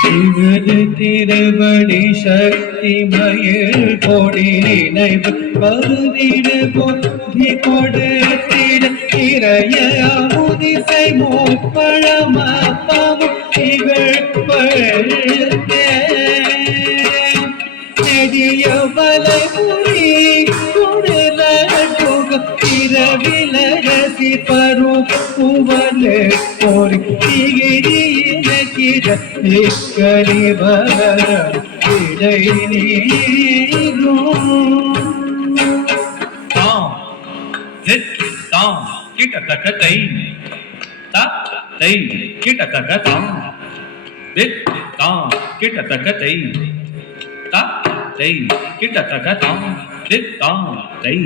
சிவது திருவடி சக்தி மயில் கொடி நினைவு கருதிட புத்தி கொடுத்திட இறைய அமுதிசை முப்பழமப்பமும் நெடிய வலை புரி குடல இரவிலரசி பரு புவல பொறி திகிரியில கரிவர இடை நீரும் கிட்டத்தக்க தை தை கிட்டத்தக்க தான் கிட்டத்தக்க தை தை கிட்டத்தக்க தான் தை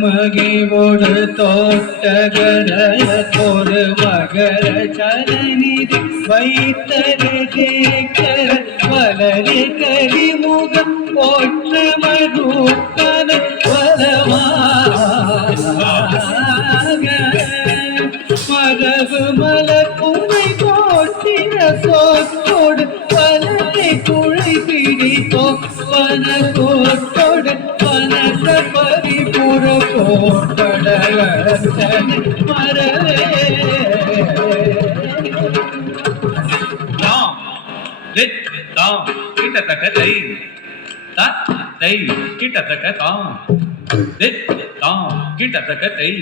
மகிவோடு தோட்டகர ஒரு மகர சலநிதி வைத்தர வளரி கரிமுகம் போற்ற மருக்கன வளமாக மரபு மலப்புனை போற்றின சோத்தோடு பலனை குழை பிடித்தோ பன கோத்தோடு பனச பரிபுற கோட்டடல மரவே கிட்டத்தக்க தை கிட்டத்தக்க கிட்டத்தக்க தை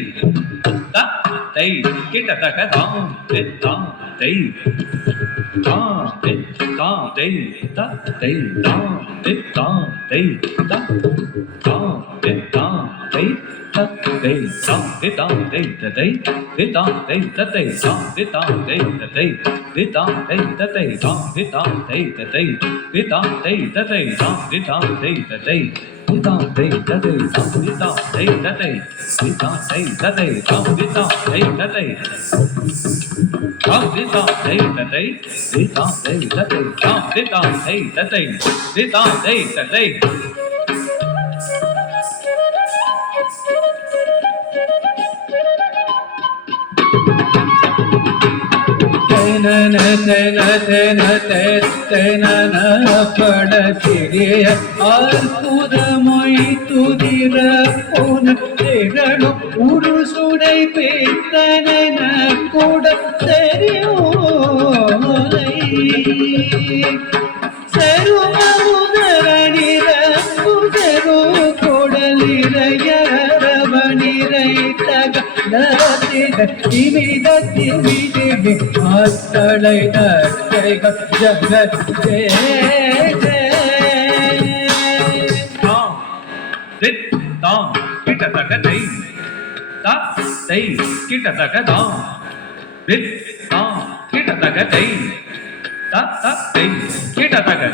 கிட்டத்தக்க பட சிறிய அற்புத மொழி துதிர புனும் உரு சுடை பேத்தன கூட தெரியோலை செருமமுதரணிர புதரு கொடலிரையரவணிரை தக ஆத்தளை நற்கைகள் ஜகத் கிட்டத்தக்க தை கிட்டத்தக்க கிட்டத்தக்க தை கிட்டத்தக்க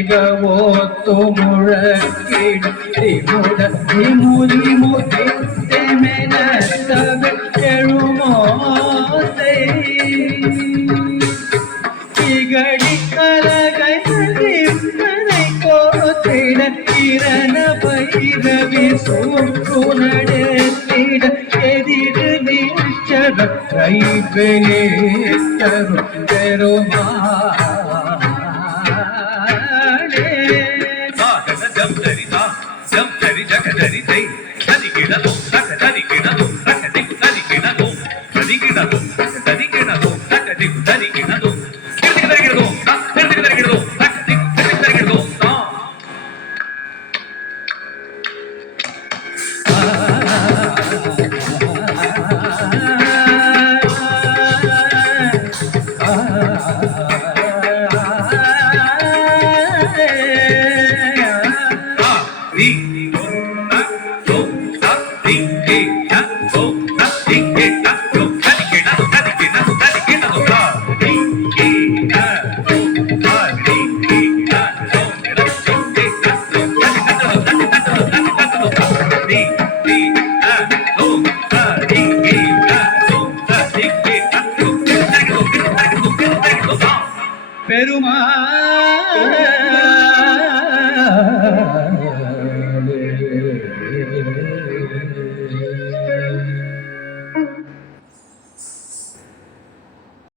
ಈಗ ಓತ್ತು ಮುಳಕಿಡ ತಿಮುಡ ತಿಮುದಿ ಮುದಿತ್ತೆ ಮೆನಸವೆ எழுமோதை இகடி கலகை கோத்திட கிரண பைரவி சூப்பு நடத்திட எதிர் நிச்சர கைபெலேத்தரு பெருமாளே சாகன ஜம் தரி சா ஜம் தரி ஜக தரி தை தரி கிடதோ தக தரி கிடதோ தக திகு தரி கிடதோ தரி கிடதோ தரி கிடதோ தக திகு தரி கிடதோ கிடதி தரி கிடதோ கிடதி தரி கிடதோ தக திகு தரி கிடதோ சா பெருமாள்